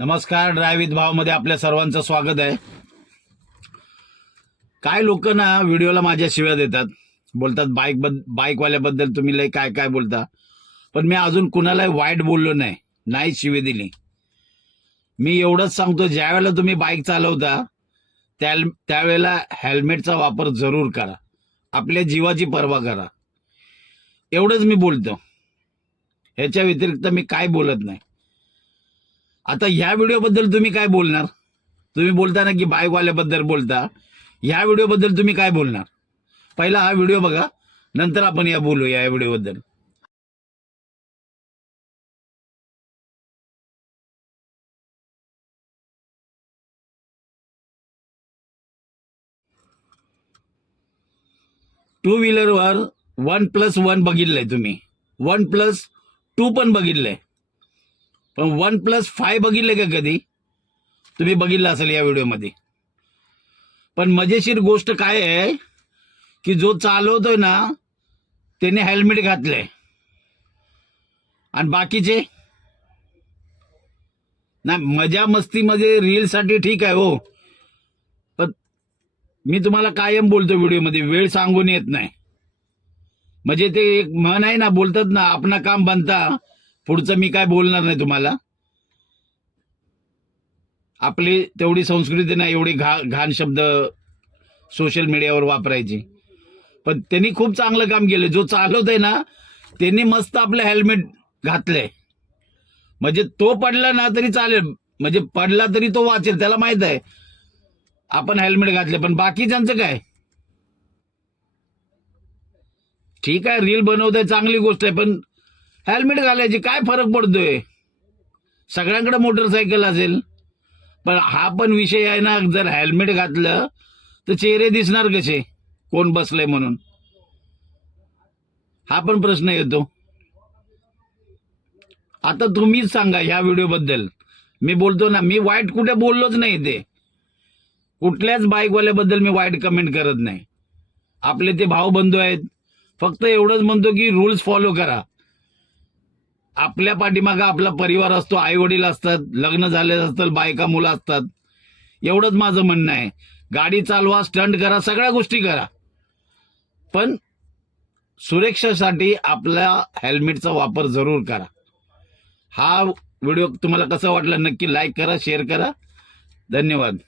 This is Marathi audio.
नमस्कार. ड्राइव्ह विथ भावमध्ये आपल्या सर्वांचं स्वागत आहे. काय लोक ना व्हिडिओला माझ्या शिव्या देतात, बोलतात बाईकवाल्याबद्दल तुम्ही लय काय काय बोलता. पण मी अजून कुणाला वाईट बोललो नाही शिवी दिली. मी एवढंच सांगतो, ज्या वेळेला तुम्ही बाईक चालवता त्यावेळेला हेल्मेटचा वापर जरूर करा. आपल्या जीवाची पर्वा करा. एवढंच मी बोलतो. ह्याच्या व्यतिरिक्त मी काय बोलत नाही. आता ह्या व्हिडिओबद्दल तुम्ही काय बोलणार? तुम्ही बोलता ना की बाईकवाल्याबद्दल बोलता. ह्या व्हिडिओबद्दल तुम्ही काय बोलणार? पहिला हा व्हिडिओ बघा, नंतर आपण बोलूया या व्हिडिओबद्दल. टू व्हीलरवर 1+1 बघितलंय तुम्ही, 1+2 पण बघितलंय, पण 1+5 बघितले का कधी? तुम्ही बघितलं असेल या व्हिडिओमध्ये. पण मजेशीर गोष्ट काय आहे की जो चालवतोय ना त्याने हेल्मेट घातलंय आणि बाकीचे ना मजा मस्तीमध्ये रीलसाठी ठीक आहे हो, पण मी तुम्हाला कायम बोलतो व्हिडिओमध्ये, वेळ सांगून येत नाही. म्हणजे ते एक म्हण आहे ना, बोलतात ना, आपला काम बनता, पुढचं मी काय बोलणार नाही तुम्हाला. आपली तेवढी संस्कृती नाही एवढी घाण शब्द सोशल मीडियावर वापरायची. पण त्यांनी खूप चांगलं काम केलं. जो चालवतोय ना त्यांनी मस्त आपलं हेल्मेट घातलंय. म्हणजे तो पडला ना तरी चालेल, म्हणजे पडला तरी तो वाचेल, त्याला माहित आहे आपण हेल्मेट घातले. पण बाकीच्यांचं काय? ठीक आहे, रील बनवताय, चांगली गोष्ट आहे, पण हेल्मेट घालायची काय फरक पडतोय? सगळ्यांकडे मोटरसायकल असेल. पण हा पण विषय आहे ना, जर हेल्मेट घातलं तर चेहरे दिसणार कसे, कोण बसलंय म्हणून? हा पण प्रश्न येतो. आता तुम्हीच सांगा ह्या व्हिडिओबद्दल. मी बोलतो ना, मी वाईट कुठे बोललोच नाही. ते कुठल्याच बाईकवाल्याबद्दल मी वाईट कमेंट करत नाही. आपले ते भाऊ बंधू आहेत. फक्त एवढंच म्हणतो की रूल्स फॉलो करा. आपल्या पाठीमागं आपला परिवार असतो, आई वडील असतात, लग्न झाले असतात, बायका मुलं असतात. एवढंच माझं म्हणणं आहे. गाडी चालवा, स्टंट करा, सगळ्या गोष्टी करा, पण सुरक्षेसाठी आपल्या हेल्मेटचा वापर जरूर करा. हा व्हिडिओ तुम्हाला कसा वाटला नक्की लाईक करा, शेअर करा. धन्यवाद.